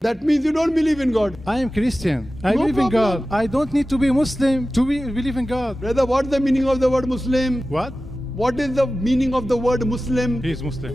That means you don't believe in God. I am Christian. I No believe in problem. God. I don't need to be Muslim to believe in God. Brother, what's the meaning of the word Muslim? What? What is the meaning of the word Muslim? He is Muslim.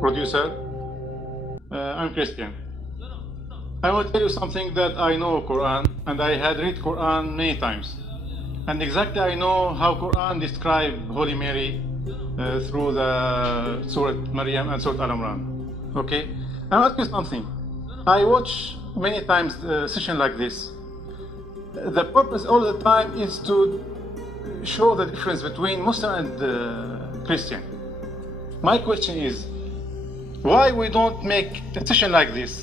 Producer, I'm Christian. I will tell you something that I know Quran and I had read Quran many times. And exactly I know how Quran describe Holy Mary through the Surah Maryam and Surah Al-Imran. Okay? I'll ask you something. I watch many times a session like this. The purpose all the time is to show the difference between Muslim and Christian. My question is, why we don't make a session like this?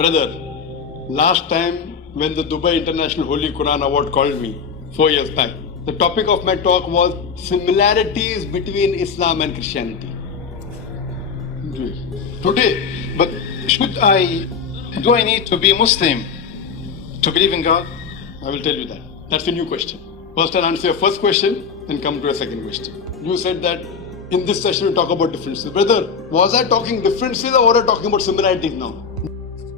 Brother, last time when the Dubai International Holy Quran Award called me 4 years back, the topic of my talk was similarities between Islam and Christianity. Today, but do I need to be Muslim to believe in God? I will tell you that. That's a new question. First I'll answer your first question, then come to your second question. You said that in this session we'll talk about differences. Brother, was I talking differences or was I talking about similarities now?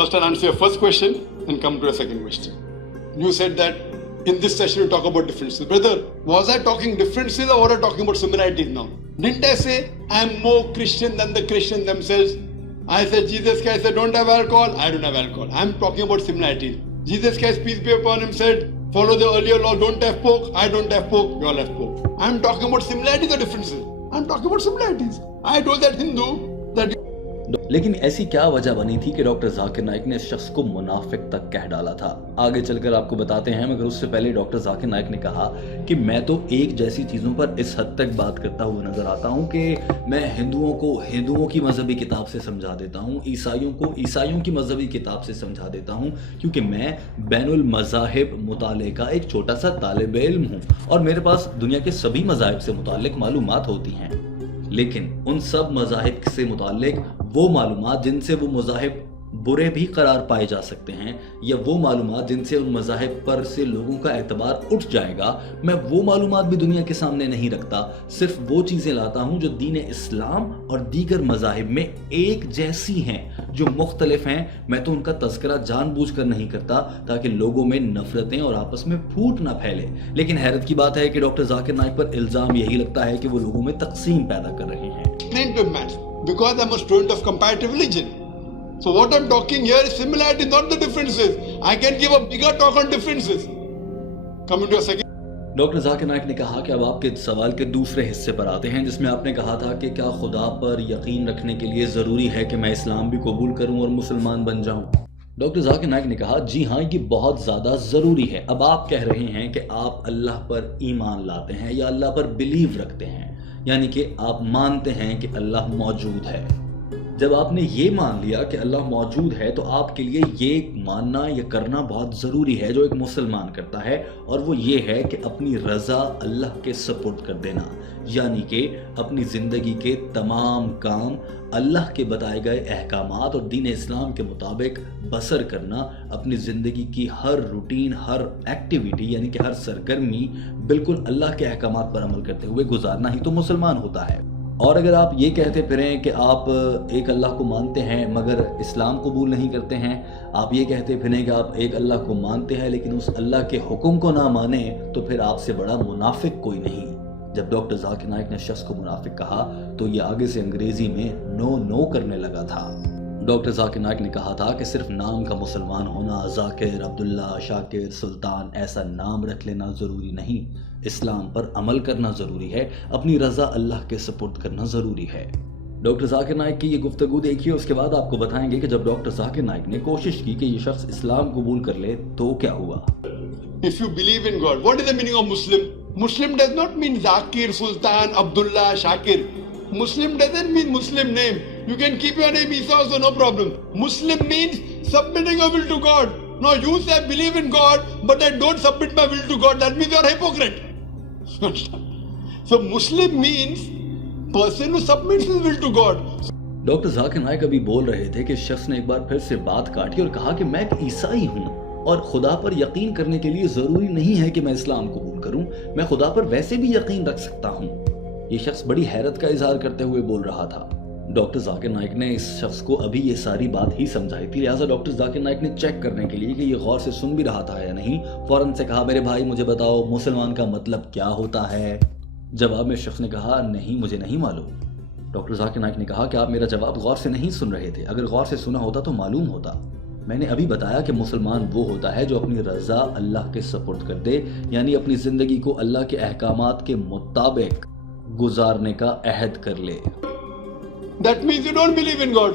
First I'll answer your first question, then come to your second question. You said that in this session we'll talk about differences. Brother, was I talking differences or was I talking about similarities now? Didn't I say I'm more Christian than the Christians themselves? I said Jesus Christ said don't have alcohol, I don't have alcohol. I'm talking about similarities. Jesus Christ, peace be upon him, said follow the earlier law, don't have pork, I don't have pork, you all have pork. I'm talking about similarities or differences? I'm talking about similarities. I told that Hindu that لیکن ایسی کیا وجہ بنی تھی کہ doctor Zakir Naik نے اس شخص کو منافق تک کہہ ڈالا تھا؟ آگے چل کر آپ کو بتاتے ہیں، مگر اس سے پہلے ڈاکٹر ذاکر نائک نے کہا کہ میں تو ایک جیسی چیزوں پر اس حد تک بات کرتا ہوا نظر آتا ہوں کہ میں ہندوؤں کو ہندوؤں کی مذہبی کتاب سے سمجھا دیتا ہوں، عیسائیوں کو عیسائیوں کی مذہبی کتاب سے سمجھا دیتا ہوں، کیونکہ میں بین المذاہب مطالعے کا ایک چھوٹا سا طالب علم ہوں اور میرے پاس دنیا کے سبھی مذاہب سے متعلق معلومات ہوتی ہیں، لیکن ان سب مذاہب سے متعلق وہ معلومات جن سے وہ مذاہب برے بھی قرار پائے جا سکتے ہیں، یا وہ معلومات جن سے ان مذاہب پر سے لوگوں کا اعتبار اٹھ جائے گا، میں وہ معلومات بھی دنیا کے سامنے نہیں رکھتا، صرف وہ چیزیں لاتا ہوں جو دین اسلام اور دیگر مذاہب میں ایک جیسی ہیں، جو مختلف ہیں۔ میں تو ان کا تذکرہ جان بوجھ کر نہیں کرتا تاکہ لوگوں میں نفرتیں اور آپس میں پھوٹ نہ پھیلے۔ لیکن حیرت کی بات ہے کہ ڈاکٹر ذاکر نائک پر الزام یہی لگتا ہے کہ وہ لوگوں میں تقسیم پیدا کر رہے ہیں۔ Because I'm a student of comparative religion. So what I'm talking here is similarity, not the differences. I can give a bigger talk on differences. Coming to a second. Doctor Zakir Naik نے کہا کہ اب آپ کے سوال کے دوسرے حصے پر آتے ہیں، جس میں آپ نے کہا تھا کہ کیا خدا پر یقین رکھنے کے لیے ضروری ہے کہ میں اسلام بھی قبول کروں اور مسلمان بن جاؤں؟ ڈاکٹر ذاکر نائک نے کہا جی ہاں، یہ بہت زیادہ ضروری ہے۔ اب آپ کہہ رہے ہیں کہ آپ اللہ پر ایمان لاتے ہیں یا اللہ پر بلیو رکھتے ہیں، یعنی کہ آپ مانتے ہیں کہ اللہ موجود ہے۔ جب آپ نے یہ مان لیا کہ اللہ موجود ہے تو آپ کے لیے یہ ماننا یا کرنا بہت ضروری ہے جو ایک مسلمان کرتا ہے، اور وہ یہ ہے کہ اپنی رضا اللہ کے سپرد کر دینا، یعنی کہ اپنی زندگی کے تمام کام اللہ کے بتائے گئے احکامات اور دین اسلام کے مطابق بسر کرنا، اپنی زندگی کی ہر روٹین، ہر ایکٹیویٹی یعنی کہ ہر سرگرمی بالکل اللہ کے احکامات پر عمل کرتے ہوئے گزارنا ہی تو مسلمان ہوتا ہے۔ اور اگر آپ یہ کہتے پھریں کہ آپ ایک اللہ کو مانتے ہیں مگر اسلام قبول نہیں کرتے ہیں، آپ یہ کہتے پھریں کہ آپ ایک اللہ کو مانتے ہیں لیکن اس اللہ کے حکم کو نہ مانیں، تو پھر آپ سے بڑا منافق کوئی نہیں۔ جب ڈاکٹر ذاکر نائک نے شخص کو منافق کہا تو یہ آگے سے انگریزی میں نو کرنے لگا تھا۔ ڈاکٹر ذاکر نائک نے کہا تھا کہ صرف نام کا مسلمان ہونا، ذاکر، عبداللہ، شاکر، سلطان ایسا نام رکھ لینا ضروری نہیں، اسلام پر عمل کرنا ضروری ہے، اپنی رضا اللہ کے سپرد کرنا ضروری ہے۔ ڈاکٹر ذاکر نائک کی یہ گفتگو دیکھیے، اس کے بعد آپ کو بتائیں گے کہ جب ڈاکٹر ذاکر نائک نے کوشش کی کہ یہ شخص اسلام قبول کر لے تو کیا ہوا۔ If you believe in God, what is the meaning of Muslim? Muslim does not mean Zakir, Sultan, Abdullah, Shakir. Muslim doesn't mean Muslim name. You can keep your name Isa also, no problem. Muslim means submitting your will to God. Now you say I believe in God, but I don't submit my will to God. That means you are a hypocrite. So Muslim means person who submits his will to God. Doctor Zakir Naik ابھی بول رہے تھے کہ شخص نے ایک بار پھر سے بات کاٹی اور کہا کہ میں ایک عیسائی ہوں اور خدا پر یقین کرنے کے لیے ضروری نہیں ہے کہ میں اسلام قبول کروں، میں خدا پر ویسے بھی یقین رکھ سکتا ہوں۔ یہ شخص بڑی حیرت کا اظہار کرتے ہوئے بول رہا تھا۔ ڈاکٹر ذاکر نائک نے اس شخص کو ابھی یہ ساری بات ہی سمجھائی تھی، لہٰذا ڈاکٹر ذاکر نائک نے چیک کرنے کے لیے کہ یہ غور سے سن بھی رہا تھا یا نہیں، فوراً سے کہا میرے بھائی مجھے بتاؤ مسلمان کا مطلب کیا ہوتا ہے؟ جواب میں شخص نے کہا نہیں مجھے نہیں معلوم۔ ڈاکٹر ذاکر نائک نے کہا کہ آپ میرا جواب غور سے نہیں سن رہے تھے، اگر غور سے سنا ہوتا تو معلوم ہوتا۔ میں نے ابھی بتایا کہ مسلمان وہ ہوتا ہے جو اپنی رضا اللہ کے سپرد کر دے، یعنی اپنی زندگی کو اللہ کے احکامات کے مطابق گزارنے کا عہد کر لے۔ That means you don't believe in God.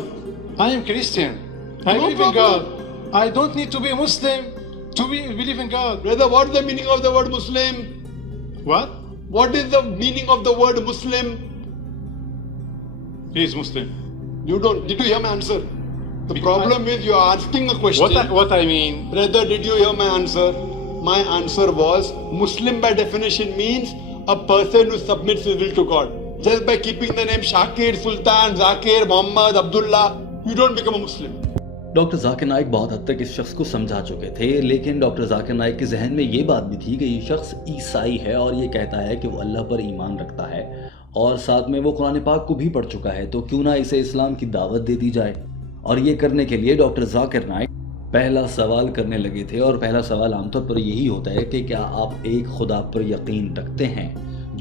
I am Christian. I No believe in problem. God. I don't need to be Muslim to believe in God. Brother, what is the meaning of the word Muslim? What? What is the meaning of the word Muslim? He is Muslim. You don't. Did you hear my answer? The problem is you are asking a question. What I mean? Brother, did you hear my answer? My answer was Muslim by definition means a person who submits his will to God. Just by keeping the name Shakir, Sultan, Zakir, Muhammad, Abdullah, you don't become a Muslim. Doctor Zakir Naik بہت حد تک اس شخص کو سمجھا چکے تھے، لیکن doctor Zakir Naik کے ذہن میں یہ بات بھی تھی کہ یہ شخص عیسائی ہے اور یہ کہتا ہے کہ وہ اللہ پر ایمان رکھتا ہے اور ساتھ میں وہ قرآن پاک کو بھی پڑھ چکا ہے، تو کیوں نہ اسے اسلام کی دعوت دے دی جائے۔ اور یہ کرنے کے لیے ڈاکٹر ذاکر نائک پہلا سوال کرنے لگے تھے، اور پہلا سوال عام طور پر یہی ہوتا ہے کہ کیا آپ ایک خدا پر یقین رکھتے ہیں؟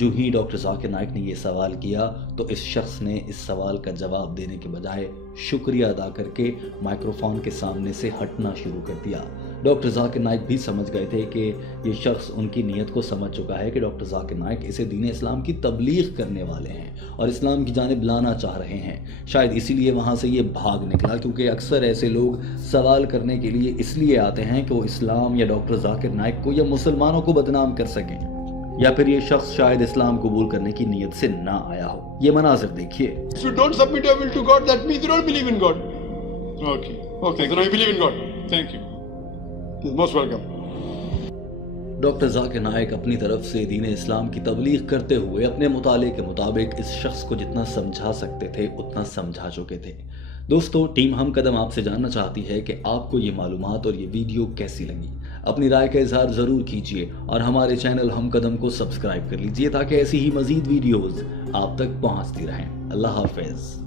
جو ہی ڈاکٹر ذاکر نائک نے یہ سوال کیا تو اس شخص نے اس سوال کا جواب دینے کے بجائے شکریہ ادا کر کے مائکروفون کے سامنے سے ہٹنا شروع کر دیا۔ ڈاکٹر ذاکر نائک بھی سمجھ گئے تھے کہ یہ شخص ان کی نیت کو سمجھ چکا ہے کہ ڈاکٹر ذاکر نائک اسے دین اسلام کی تبلیغ کرنے والے ہیں اور اسلام کی جانب لانا چاہ رہے ہیں. شاید اسی لیے وہاں سے یہ بھاگ نکلا, کیونکہ اکثر ایسے لوگ سوال کرنے کے لیے اس لیے آتے ہیں کہ وہ اسلام یا ڈاکٹر ذاکر نائک کو یا مسلمانوں کو بدنام کر سکیں, یا پھر یہ شخص شاید اسلام قبول کرنے کی نیت سے نہ آیا ہو. یہ مناظر دیکھیے. If you don't submit your will to God, that means you don't believe in God. Okay. Okay, then I believe in God. Thank you. You're most welcome. Doctor Zakir Naik اپنی طرف سے دین اسلام کی تبلیغ کرتے ہوئے اپنے مطالعے کے مطابق اس شخص کو جتنا سمجھا سکتے تھے اتنا سمجھا چکے تھے. دوستو, ٹیم ہم قدم آپ سے جاننا چاہتی ہے کہ آپ کو یہ معلومات اور یہ ویڈیو کیسی لگی. اپنی رائے کا اظہار ضرور کیجیے اور ہمارے چینل ہم قدم کو سبسکرائب کر لیجیے تاکہ ایسی ہی مزید ویڈیوز آپ تک پہنچتی رہیں. اللہ حافظ.